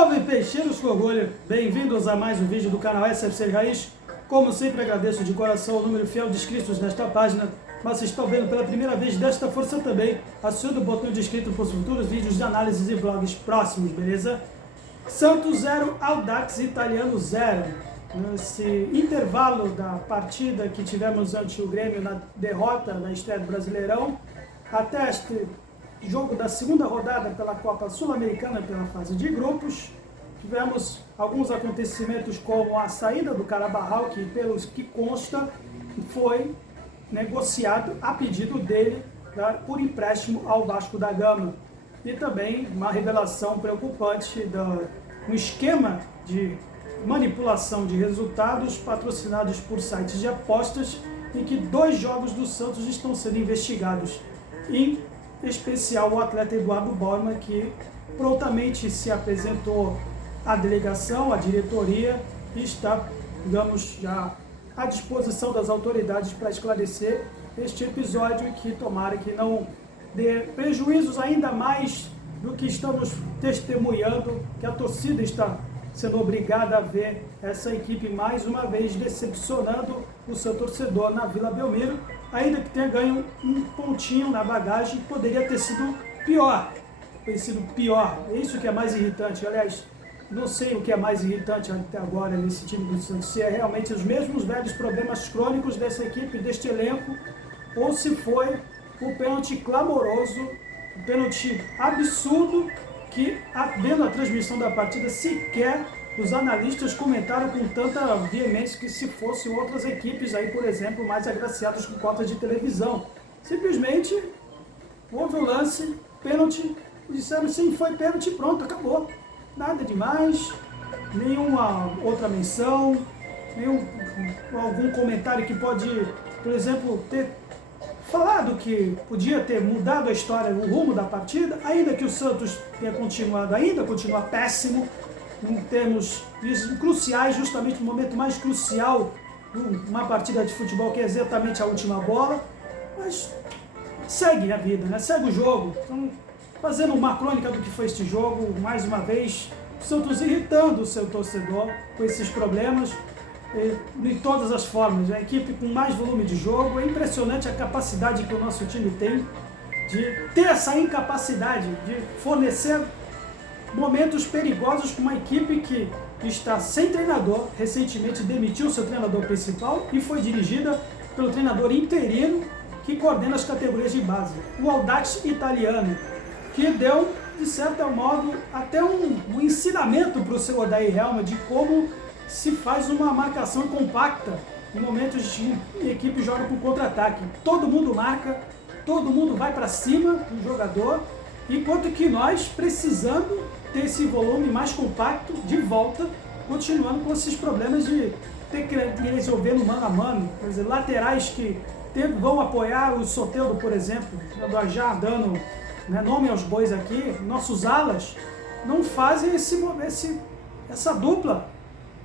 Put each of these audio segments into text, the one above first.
Salve peixeiros com orgulho! Bem-vindos a mais um vídeo do canal SFC Raiz. Como sempre agradeço de coração o número fiel de inscritos nesta página, mas se estão vendo pela primeira vez, desta força também, acione o botão de inscrito para os futuros vídeos de análises e vlogs próximos, beleza? Santos 0, Audax Italiano 0. Nesse intervalo da partida que tivemos ante o Grêmio na derrota na estreia do Brasileirão, até este jogo da segunda rodada pela Copa Sul-Americana pela fase de grupos, tivemos alguns acontecimentos como a saída do Carabarral, que pelos que consta foi negociado a pedido dele por empréstimo ao Vasco da Gama, e também uma revelação preocupante um esquema de manipulação de resultados patrocinados por sites de apostas, em que 2 jogos do Santos estão sendo investigados, em especial o atleta Eduardo Bormann, que prontamente se apresentou à delegação, à diretoria, e está, digamos, já à disposição das autoridades para esclarecer este episódio, que tomara que não dê prejuízos ainda mais do que estamos testemunhando, que a torcida está sendo obrigada a ver essa equipe mais uma vez decepcionando o seu torcedor na Vila Belmiro, ainda que tenha ganho um pontinho na bagagem. Poderia ter sido pior, é isso que é mais irritante. Aliás, não sei o que é mais irritante até agora nesse time do Santos, se é realmente os mesmos velhos problemas crônicos dessa equipe, deste elenco, ou se foi o pênalti clamoroso, o pênalti absurdo, que, vendo a transmissão da partida, sequer os analistas comentaram com tanta veemência que se fossem outras equipes aí, por exemplo, mais agraciadas com cotas de televisão. Simplesmente houve o lance, pênalti, disseram sim, foi pênalti, pronto, acabou. Nada demais, nenhuma outra menção, algum comentário que pode, por exemplo, ter falado que podia ter mudado a história, o rumo da partida, ainda que o Santos tenha continua péssimo, em termos cruciais, justamente no momento mais crucial de uma partida de futebol, que é exatamente a última bola, mas segue a vida, né? Segue o jogo. Então, fazendo uma crônica do que foi este jogo, mais uma vez, o Santos irritando o seu torcedor com esses problemas, de todas as formas. A equipe com mais volume de jogo, é impressionante a capacidade que o nosso time tem de ter essa incapacidade de fornecer momentos perigosos com uma equipe que está sem treinador, recentemente demitiu seu treinador principal e foi dirigida pelo treinador interino que coordena as categorias de base, o Audax Italiano, que deu, de certo modo, até um ensinamento para o seu Odair Helma de como se faz uma marcação compacta em momentos de equipe joga por contra-ataque. Todo mundo marca, todo mundo vai para cima do jogador, enquanto que nós, precisando ter esse volume mais compacto de volta, continuando com esses problemas de ter que resolver no mano a mano. Quer dizer, laterais que vão apoiar o Soteldo, por exemplo, já dando, né, nome aos bois aqui, nossos alas não fazem essa dupla,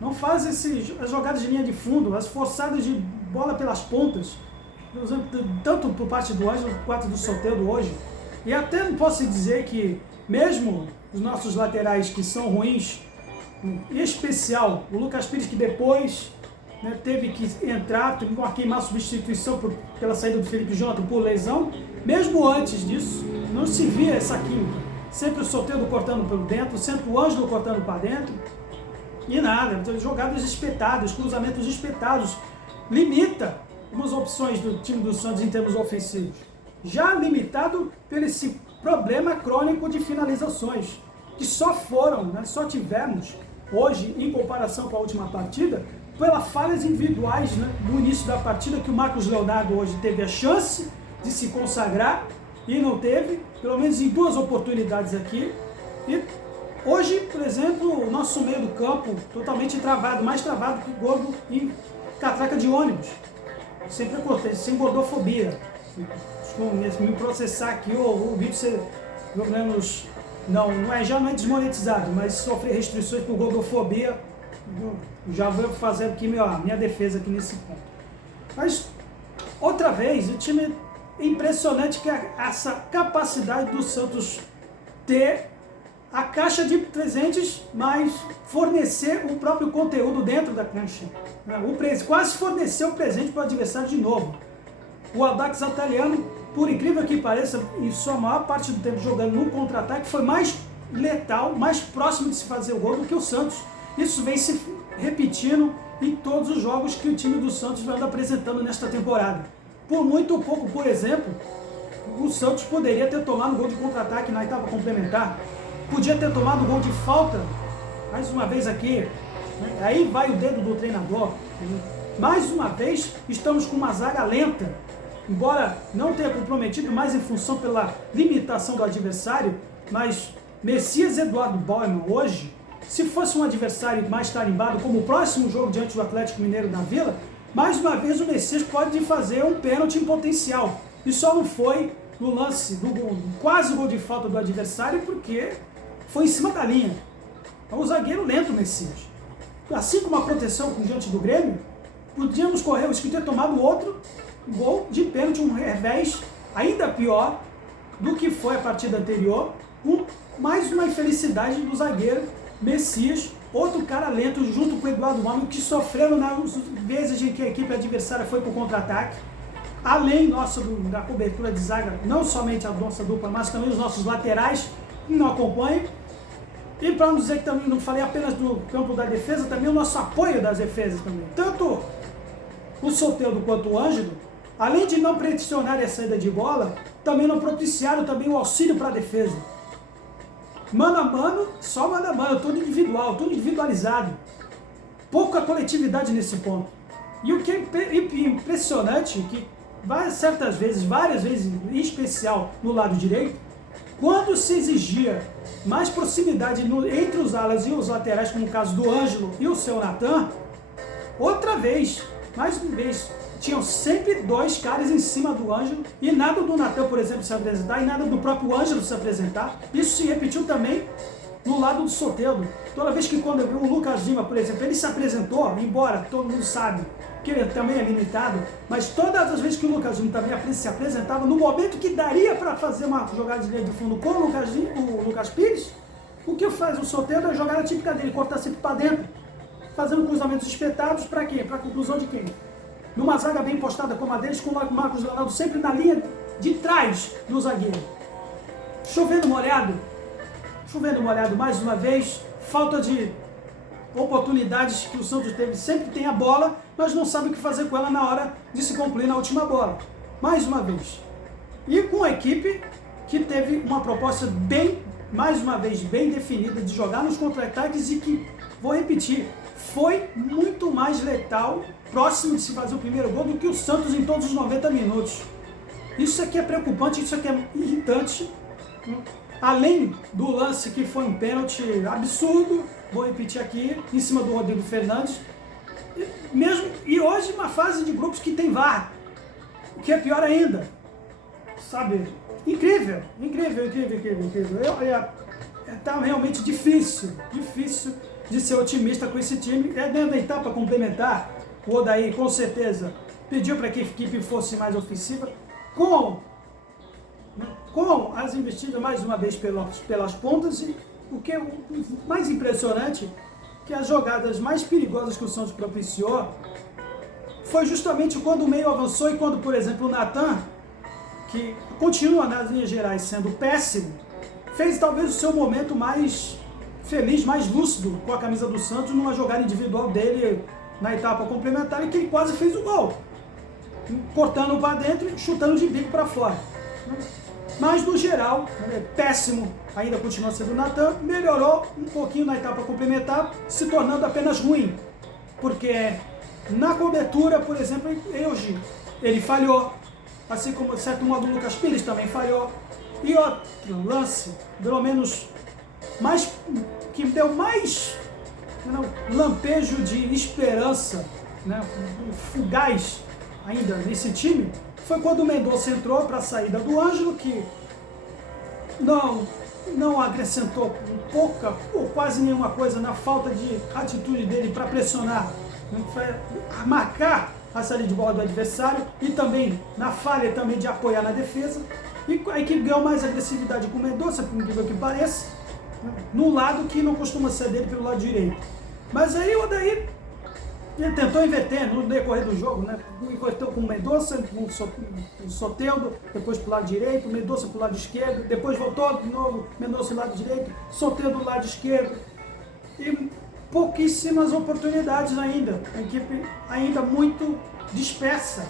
não fazem as jogadas de linha de fundo, as forçadas de bola pelas pontas, tanto por parte do Ângelo quanto do Soteldo hoje. E até não posso dizer que, mesmo os nossos laterais que são ruins, em especial o Lucas Pires, que depois, né, teve que entrar com a queimar substituição pela saída do Felipe Jonathan por lesão, mesmo antes disso, não se via essa química. Sempre o Soteldo cortando por dentro, sempre o Ângelo cortando para dentro, e nada, jogadas espetadas, cruzamentos espetados, limita algumas opções do time do Santos em termos ofensivos, já limitado por esse problema crônico de finalizações, que só tivemos hoje, em comparação com a última partida, pelas falhas individuais, né, no início da partida, que o Marcos Leonardo hoje teve a chance de se consagrar e não teve, pelo menos em 2 oportunidades aqui. E hoje, por exemplo, o nosso meio do campo totalmente travado, mais travado que gordo em catraca de ônibus, sem gordofobia. Me processar aqui, o vídeo ser, pelo menos, já não é desmonetizado, mas sofrer restrições por gordofobia, já vou fazer aqui minha defesa aqui nesse ponto. Mas, outra vez, o time é impressionante, que essa capacidade do Santos ter a caixa de presentes, mas fornecer o próprio conteúdo dentro da cancha. Quase forneceu o presente para o adversário de novo. O Audax Italiano, por incrível que pareça, em sua maior parte do tempo jogando no contra-ataque, foi mais letal, mais próximo de se fazer o gol do que o Santos. Isso vem se repetindo em todos os jogos que o time do Santos anda apresentando nesta temporada. Por muito pouco, por exemplo, o Santos poderia ter tomado gol de contra-ataque na etapa complementar, podia ter tomado gol de falta, mais uma vez aqui, né? Aí vai o dedo do treinador. Mais uma vez, estamos com uma zaga lenta, embora não tenha comprometido mais em função pela limitação do adversário, mas Messias Eduardo Bauerman hoje, se fosse um adversário mais tarimbado, como o próximo jogo diante do Atlético Mineiro na Vila, mais uma vez o Messias pode fazer um pênalti em potencial. E só não foi no lance do gol, quase gol de falta do adversário, porque foi em cima da linha. É um zagueiro lento, Messias. Assim como a proteção diante do Grêmio, podíamos correr o risco de ter tomado outro gol de pênalti, um revés ainda pior do que foi a partida anterior, com mais uma infelicidade do zagueiro Messias, outro cara lento, junto com o Eduardo Bauerman, que sofreram nas vezes em que a equipe adversária foi para o contra-ataque. Além da cobertura de zaga, não somente a nossa dupla, mas também os nossos laterais que não acompanham. E para não dizer que também não falei apenas do campo da defesa, também o nosso apoio das defesas também. Tanto o Soteldo quanto o Ângelo, além de não pressionar a saída de bola, também não propiciaram também o auxílio para a defesa. Mano a mano, só mano a mano, tudo individual, tudo individualizado. Pouca coletividade nesse ponto. E o que é impressionante, que várias vezes, em especial no lado direito, quando se exigia mais proximidade entre os alas e os laterais, como o caso do Ângelo e o seu Natan, mais uma vez, tinham sempre dois caras em cima do Ângelo, e nada do Natan, por exemplo, se apresentar, e nada do próprio Ângelo se apresentar. Isso se repetiu também no lado do Soteldo. Toda vez que quando eu vi o Lucas Lima, por exemplo, ele se apresentou, embora todo mundo sabe que ele também é limitado, mas todas as vezes que o Lucas Lima também se apresentava, no momento que daria para fazer uma jogada de linha de fundo com o Lucas Pires, o que faz o Soteldo é a jogada típica dele, cortar sempre para dentro, fazendo cruzamentos espetados para quê? Para a conclusão de quem? Numa zaga bem postada como a deles, com o Marcos Leonardo sempre na linha de trás do zagueiro. Chovendo molhado mais uma vez, falta de oportunidades que o Santos teve, sempre tem a bola, mas não sabe o que fazer com ela na hora de se concluir na última bola. Mais uma vez. E com a equipe que teve uma proposta mais uma vez, bem definida de jogar nos contra-ataques e que, vou repetir, foi muito mais letal, próximo de se fazer o primeiro gol do que o Santos em todos os 90 minutos. Isso aqui é preocupante, isso aqui é irritante. Além do lance que foi um pênalti absurdo, vou repetir aqui, em cima do Rodrigo Fernandes. E hoje uma fase de grupos que tem VAR, o que é pior ainda. Sabe? Incrível. Tá realmente difícil de ser otimista com esse time. Dentro da etapa complementar, o Odair com certeza pediu para que a equipe fosse mais ofensiva, com as investidas mais uma vez pelas pontas, e o que é o mais impressionante, que as jogadas mais perigosas que o Santos propiciou foi justamente quando o meio avançou e quando, por exemplo, o Natan, que continua nas linhas gerais sendo péssimo, fez talvez o seu momento mais feliz, mais lúcido com a camisa do Santos numa jogada individual dele na etapa complementar, e que ele quase fez o gol, cortando para dentro e chutando de bico para fora. Mas no geral, péssimo, ainda continua sendo o Natan, melhorou um pouquinho na etapa complementar, se tornando apenas ruim, porque na cobertura, por exemplo, ele falhou, assim como, de certo modo, o Lucas Pires também falhou. E outro lance, pelo menos, que deu mais lampejo de esperança, fugaz ainda nesse time, foi quando o Mendonça entrou para a saída do Ângelo, que não acrescentou pouca ou quase nenhuma coisa na falta de atitude dele para pressionar, para marcar a saída de bola do adversário, e também na falha também de apoiar na defesa. E a equipe ganhou mais agressividade com o Mendonça, por incrível que pareça, no lado que não costuma ser dele, pelo lado direito. Mas aí o Odair ele tentou inverter no decorrer do jogo, né? Inverteu com o Mendonça, com o Soteldo, depois para o lado direito, o Mendonça para o lado esquerdo, depois voltou de novo, Mendonça do lado direito, Soteldo do lado esquerdo. E pouquíssimas oportunidades ainda, a equipe ainda muito dispersa.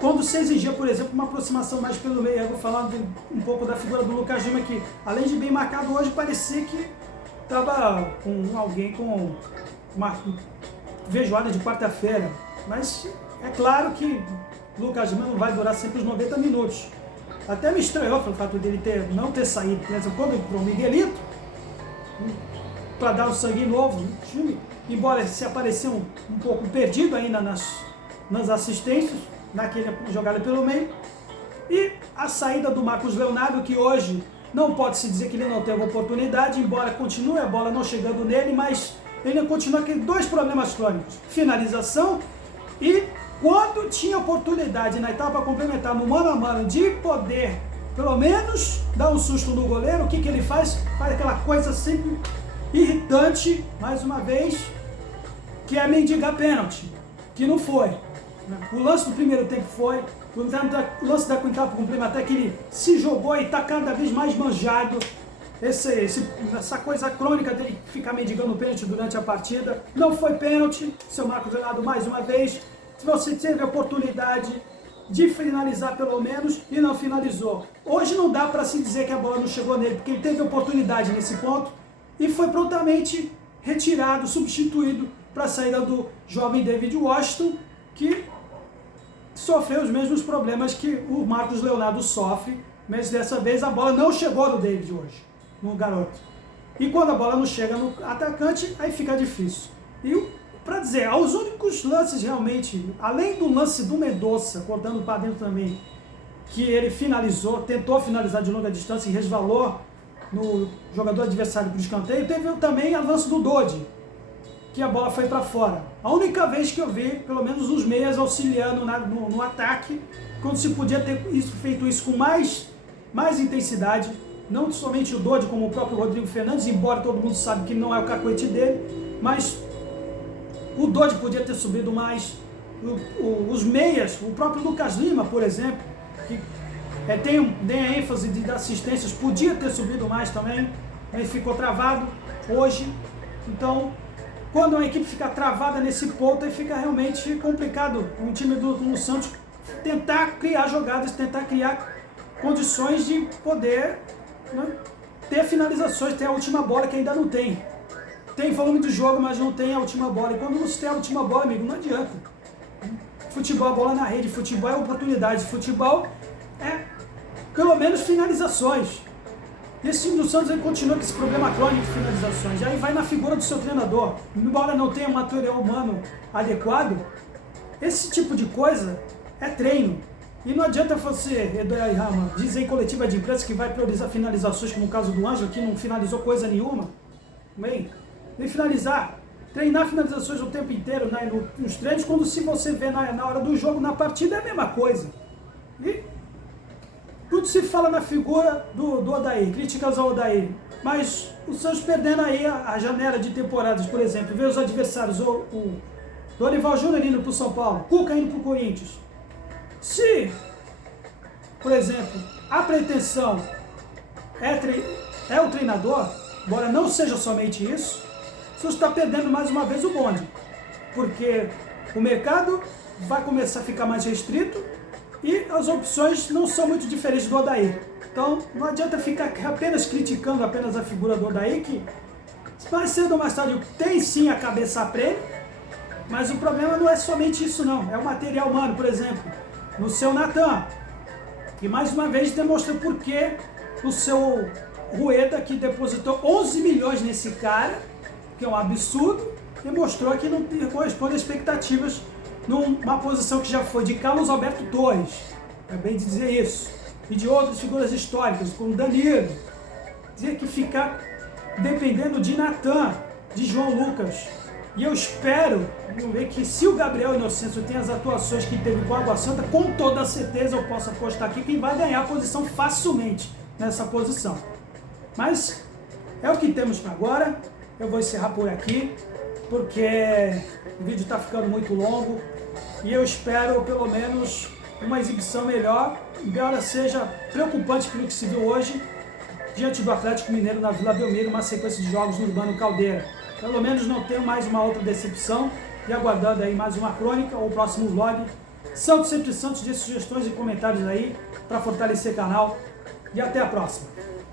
Quando se exigia, por exemplo, uma aproximação mais pelo meio, eu vou falar um pouco da figura do Lucas Lima, que além de bem marcado hoje, parecia que estava com alguém com uma feijoada de quarta-feira. Mas é claro que o Lucas Lima não vai durar sempre os 90 minutos. Até me estranhou pelo fato dele não ter saído. Por exemplo, quando entrou o Miguelito, para dar um sangue novo no time, embora se apareceu um pouco perdido ainda nas assistências, naquela jogada pelo meio, e a saída do Marcos Leonardo, que hoje não pode se dizer que ele não teve oportunidade, embora continue a bola não chegando nele, mas ele continua com dois problemas crônicos: finalização e quando tinha oportunidade na etapa complementar, no mano a mano, de poder pelo menos dar um susto no goleiro, o que ele faz? Faz aquela coisa sempre irritante, mais uma vez, que é mendigar pênalti, que não foi. O lance do primeiro tempo foi, o lance da etapa complementar, que ele se jogou e está cada vez mais manjado. Essa coisa crônica dele ficar mendigando pênalti durante a partida. Não foi pênalti, seu Marcos Leonardo, mais uma vez. Se você teve a oportunidade de finalizar pelo menos e não finalizou. Hoje não dá para se dizer que a bola não chegou nele, porque ele teve oportunidade nesse ponto e foi prontamente retirado, substituído para a saída do jovem David Washington, que sofreu os mesmos problemas que o Marcos Leonardo sofre, mas dessa vez a bola não chegou no David hoje, no garoto. E quando a bola não chega no atacante, aí fica difícil. E para dizer, os únicos lances realmente, além do lance do Mendonça, cortando para dentro também, que ele finalizou, tentou finalizar de longa distância e resvalou no jogador adversário para o escanteio, teve também avanço do Dodi, que a bola foi para fora. A única vez que eu vi, pelo menos os meias auxiliando no ataque, quando se podia ter feito isso com mais intensidade, não somente o Dodi, como o próprio Rodrigo Fernandes, embora todo mundo sabe que não é o cacoete dele, mas o Dodi podia ter subido mais, os meias, o próprio Lucas Lima, por exemplo, que tem a ênfase de assistências, podia ter subido mais também, ele ficou travado hoje. Então, quando a equipe fica travada nesse ponto, aí fica realmente complicado um time do Santos tentar criar jogadas, tentar criar condições de poder, né, ter finalizações, ter a última bola que ainda não tem. Tem volume de jogo, mas não tem a última bola. E quando você tem a última bola, amigo, não adianta. Futebol é bola na rede, futebol é oportunidade, futebol é, pelo menos, finalizações. E esse time do Santos ele continua com esse problema crônico de finalizações. E aí vai na figura do seu treinador. Embora não tenha um material humano adequado, esse tipo de coisa é treino. E não adianta você, Eduardo Rama, dizer em coletiva de imprensa que vai priorizar finalizações, como o caso do Ângelo, que não finalizou coisa nenhuma. Bem, nem finalizar, treinar finalizações o tempo inteiro, né, nos treinos, quando se você vê na hora do jogo, na partida, é a mesma coisa. E tudo se fala na figura do Odair, críticas ao Odair, mas o Santos perdendo aí a janela de temporadas, por exemplo, ver os adversários, o Dorival Júnior indo para o São Paulo, Cuca indo para o Corinthians. Se, por exemplo, a pretensão é o treinador, embora não seja somente isso, o Santos está perdendo mais uma vez o bonde, porque o mercado vai começar a ficar mais restrito e as opções não são muito diferentes do Odair. Então não adianta ficar apenas criticando apenas a figura do Odair, que mais cedo ou mais tarde tem sim a cabeça a prêmio, mas o problema não é somente isso não, é o material humano, por exemplo, no seu Natan, que mais uma vez demonstra por que o seu Rueda, que depositou 11 milhões nesse cara, que é um absurdo, demonstrou que não corresponde às expectativas numa posição que já foi de Carlos Alberto Torres, é bem dizer isso, e de outras figuras históricas, como Danilo. Dizer que ficar dependendo de Natan, de João Lucas. E eu espero ver que se o Gabriel Inocêncio tem as atuações que teve com o Água Santa, com toda certeza eu posso apostar aqui quem vai ganhar a posição facilmente nessa posição. Mas É o que temos para agora. Eu vou encerrar por aqui, porque o vídeo está ficando muito longo e eu espero pelo menos uma exibição melhor, embora seja preocupante pelo que se viu hoje, diante do Atlético Mineiro na Vila Belmiro, uma sequência de jogos no Urbano Caldeira. Pelo menos não tenho mais uma outra decepção e aguardando aí mais uma crônica ou o próximo vlog. Santos, sempre Santos, de sugestões e comentários aí para fortalecer o canal e até a próxima.